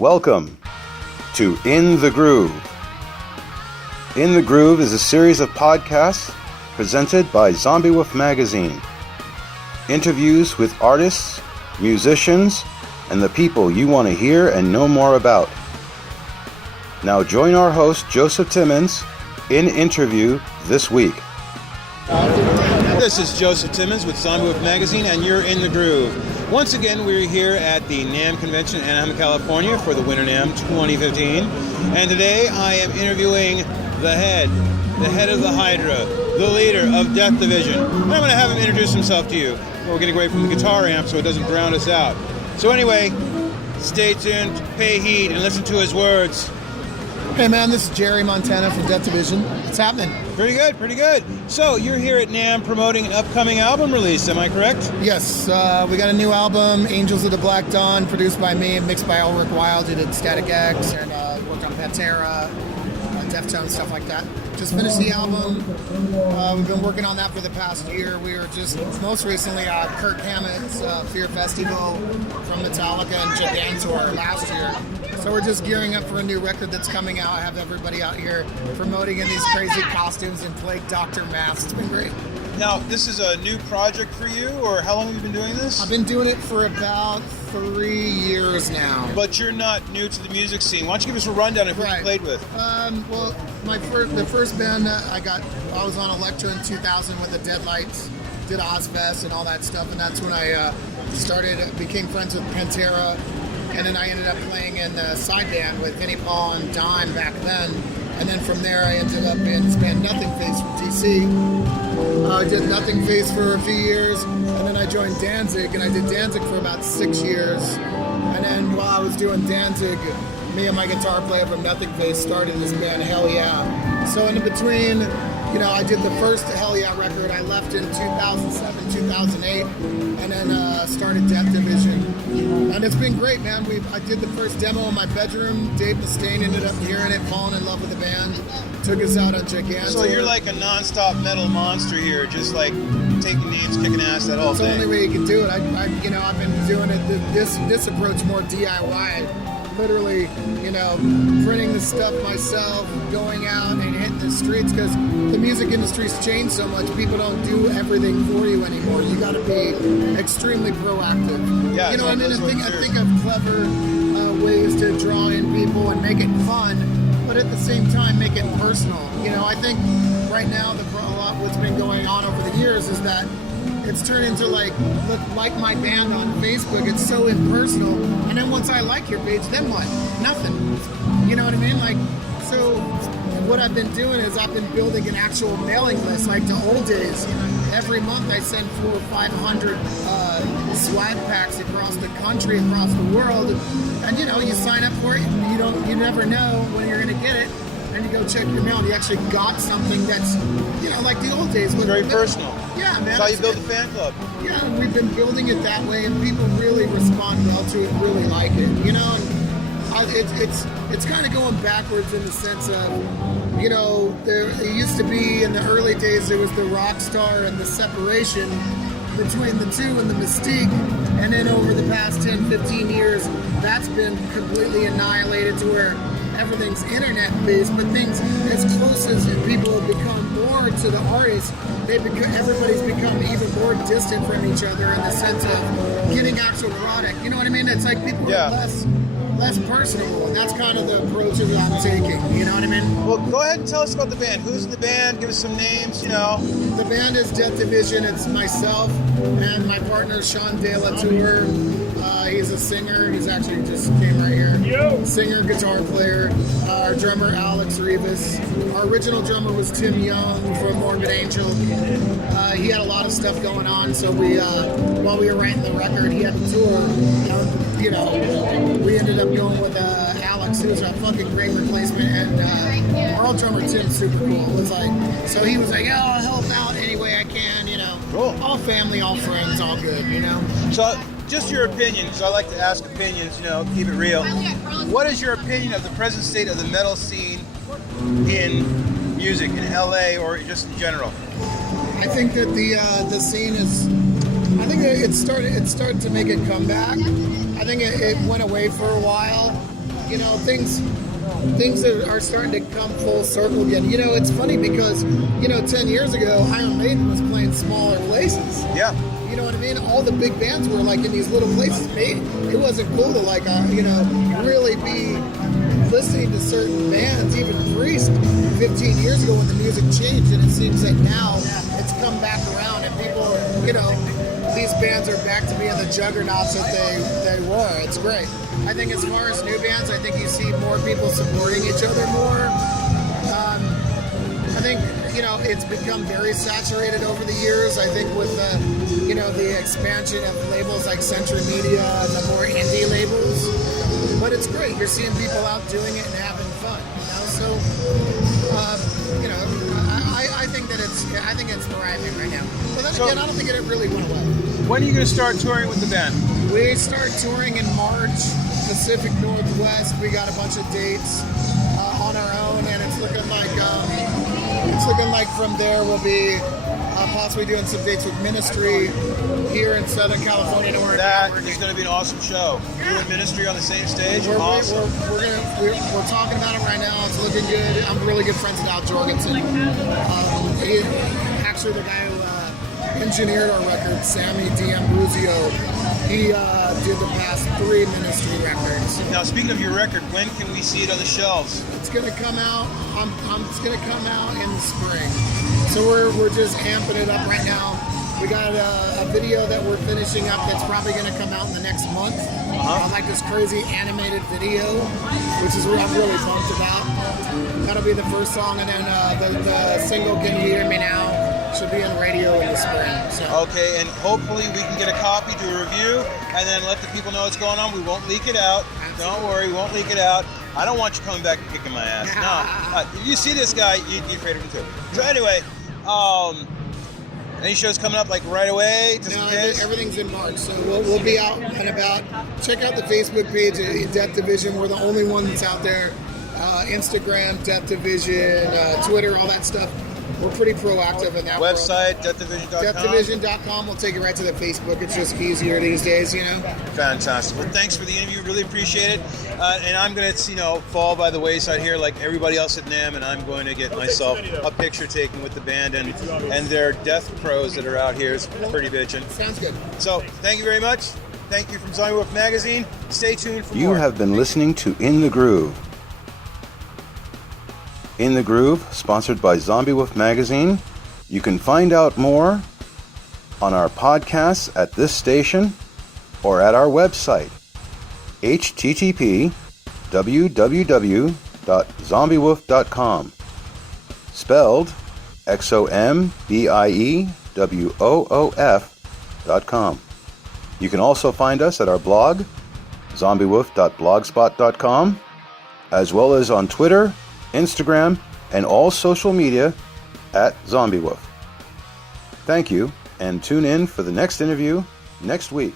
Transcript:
Welcome to In the Groove. In the Groove is a series of podcasts presented by Xombiewoof magazine. Interviews with artists, musicians, and the people you want to hear and know more about. Now join our host, Joseph Timmons, in interview this week. This is Joseph Timmons with Xombiewoof magazine, and you're In the Groove. Once again, we're here at the NAMM convention in Anaheim, California for the Winter NAMM 2015. And today I am interviewing the head of the Hydra, the leader of Death Division. And I'm going to have him introduce himself to you. We're getting away from the guitar amp so it doesn't drown us out. So anyway, stay tuned, pay heed, and listen to his words. Hey man, this is Jerry Montano from Death Division. What's happening? Pretty good, pretty good. So you're here at NAMM promoting an upcoming album release, am I correct? Yes, we got a new album, Angels of the Black Dawn, produced by me and mixed by Ulrich Wild, who did Static X and worked on Pantera, Deftones, stuff like that. Just finished the album. We've been working on that for the past year. We were just most recently at Kirk Hammett's Fear Festival from Metallica and Gigantor last year. So we're just gearing up for a new record that's coming out. I have everybody out here promoting in these crazy costumes and plague doctor masks. It's been great. Now, this is a new project for you, or how long have you been doing this? I've been doing it for about 3 years now. But you're not new to the music scene. Why don't you give us a rundown of who you played with? Well, the first band I was on Elektra in 2000 with the Deadlights, did Ozfest and all that stuff, and that's when I became friends with Pantera, and then I ended up playing in the side band with Vinnie Paul and Dime back then, and then from there I ended up in this band Nothing Face from DC. I did Nothing Face for a few years, and then I joined Danzig, and I did Danzig for about 6 years. And then while I was doing Danzig, me and my guitar player from Nothing Face started this band, Hell Yeah. So in between, I did the first Hell Yeah record. I left in 2007, 2008, and then started Death Division. And it's been great, man. I did the first demo in my bedroom. Dave Mustaine ended up hearing it, falling in love with the band. Took us out on Gigantor. So you're like a non-stop metal monster here, just like taking names, kicking ass, that whole thing. It's the only way you can do it. I've been doing it this approach more DIY. Literally, printing the stuff myself, going out and hitting the streets, because the music industry's changed so much. People don't do everything for you anymore. You got to be extremely proactive. Yeah, I think of clever ways to draw in people and make it fun, but at the same time make it personal. I think right now a lot what's been going on over the years is that it's turned into like my band on Facebook. It's so impersonal, and then once I like your page, then what? Nothing. You know what I mean? So what I've been doing is I've been building an actual mailing list, like the old days. Every month I send 400 or 500 swag packs across the country, across the world, and you sign up for it. You never know when you're gonna get it, and you go check your mail, and you actually got something that's like the old days. Very personal. Yeah, man. That's how you build a fan club. Yeah, we've been building it that way, and people really respond well to it, really like it. And it's kind of going backwards in the sense of, it used to be in the early days there was the rock star and the separation between the two and the mystique, and then over the past 10, 15 years, that's been completely annihilated to where everything's internet-based, but things as close as people have become more to the artists, everybody's become even more distant from each other in the sense of getting actual product. You know what I mean? It's like people are less personable, and that's kind of the approach that I'm taking. You know what I mean? Well, go ahead and tell us about the band. Who's in the band? Give us some names, The band is Death Division. It's myself and my partner, Sean De La Tour. He's a singer. He's actually just came right here. Singer, guitar player. Our drummer, Alex Rivas. Our original drummer was Tim Young from Morbid Angel. He had a lot of stuff going on, so while we were writing the record, he had to tour. We ended up going with Alex, who was a fucking great replacement, and our old drummer Tim's super cool. So he was like, I'll help out any way I can, Cool. All family, all friends, all good, So, just your opinion, because I like to ask opinions, keep it real. What is your opinion of the present state of the metal scene in music, in LA, or just in general? I think that the scene is, I think it started to make a comeback. I think it went away for a while. you know, things are starting to come full circle again. You know, it's funny because, you know, 10 years ago, Iron Maiden was playing smaller places. Yeah. You know what I mean? All the big bands were like in these little places. It wasn't cool to like, you know, really be listening to certain bands, even Priest, 15 years ago when the music changed, and it seems that now it's come back around and people are, you know, these bands are back to being the juggernauts that they were. It's great. I think as far as new bands, I think you see more people supporting each other more. I think, you know, it's become very saturated over the years. I think with the, you know, the expansion of labels like Century Media and the more indie labels. But it's great. You're seeing people out doing it and having fun. You know, so you know, I think that it's thriving right now. But then again, I don't think it really went away. When are you going to start touring with the band? We start touring in March, Pacific Northwest. We got a bunch of dates on our own, and it's looking like from there we'll be possibly doing some dates with Ministry here in Southern California. That is going to be an awesome show. You and Ministry on the same stage. Awesome. We're talking about it right now. It's looking good. I'm really good friends with Al Jorgensen. He, actually, the guy who engineered our record, Sammy D'Ambrosio, he did the past 3 Ministry records. Now, speaking of your record, when can we see it on the shelves? It's going to come out. It's going to come out in the spring. So we're just amping it up right now. We got a video that we're finishing up that's probably going to come out in the next month. Like this crazy animated video, which is what I'm really pumped about. That'll be the first song, and then the single "Can You Hear Me Now" should be on radio in the spring. So. Okay, and hopefully we can get a copy, do a review, and then let the people know what's going on. We won't leak it out. Absolutely. Don't worry, we won't leak it out. I don't want you coming back and kicking my ass. No, you see this guy, you're afraid of him too. So anyway, any shows coming up like right away? Just in case? Everything's in March, so we'll be out and about. Check out the Facebook page at Death Division. We're the only one that's out there. Instagram, Death Division, Twitter, all that stuff. We're pretty proactive in that website, deathdivision.com. Deathdivision.com will take you right to the Facebook. It's just easier these days, you know. Fantastic. Well, thanks for the interview. Really appreciate it. And I'm going to, fall by the wayside here like everybody else at NAMM, and I'm going to get myself a picture taken with the band and their death pros that are out here. It's pretty bitchin'. Sounds good. So, thank you very much. Thank you from Xombiewoof Magazine. Stay tuned for more. You have been listening to In the Groove. In the Groove, sponsored by Xombiewoof Magazine. You can find out more on our podcasts at this station or at our website, http://www.xombiewoof.com, spelled XOMBIEWOOF.com. You can also find us at our blog, xombiewoof.blogspot.com, as well as on Twitter, Instagram, and all social media at Xombiewoof. Thank you, and tune in for the next interview next week.